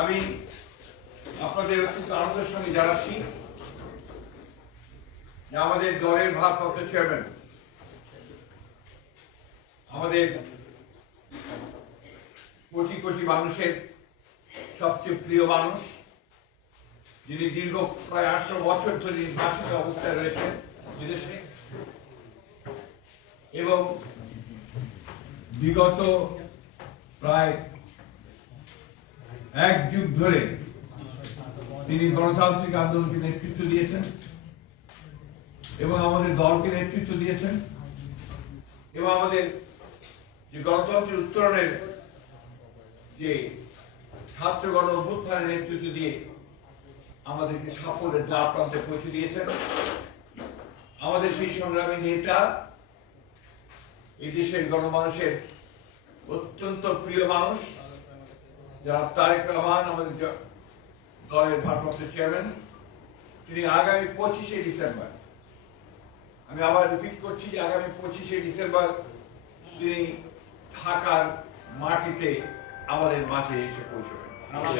আমি আপনাদের অত্যন্ত আনন্দের সঙ্গে জানাচ্ছি যে আমাদের দলের ভারপ্রাপ্ত চেয়ারম্যান, আমাদের কোটি কোটি মানুষের সবচেয়ে প্রিয় মানুষ, যিনি দীর্ঘ প্রায় 18 বছর ধরে নির্বাসিত অবস্থায় রয়েছেন বিদেশে এবং বিগত প্রায় এক যুগ ধরে তিনি গণতান্ত্রিক আন্দোলনকে নেতৃত্ব দিয়েছেন এবং আমাদের দলকে নেতৃত্ব দিয়েছেন এবং আমাদের যে গণতন্ত্রের উত্তরণের যে ছাত্র গণ অভ্যুত্থানের নেতৃত্ব দিয়ে আমাদেরকে সাফল্যের দ্বার প্রান্তে পৌঁছে দিয়েছেন। আমাদের সেই সংগ্রামী নেতা, এই দেশের গণমানুষের অত্যন্ত প্রিয় মানুষ জনাব তারেক রহমান, আমাদের দলের ভারপ্রাপ্ত চেয়ারম্যান, তিনি আগামী 25শে ডিসেম্বর, আমি আবার রিপিট করছি যে আগামী 25শে ডিসেম্বর তিনি ঢাকার মাটিতে আমাদের মাঝে এসে পৌঁছবেন। আমরা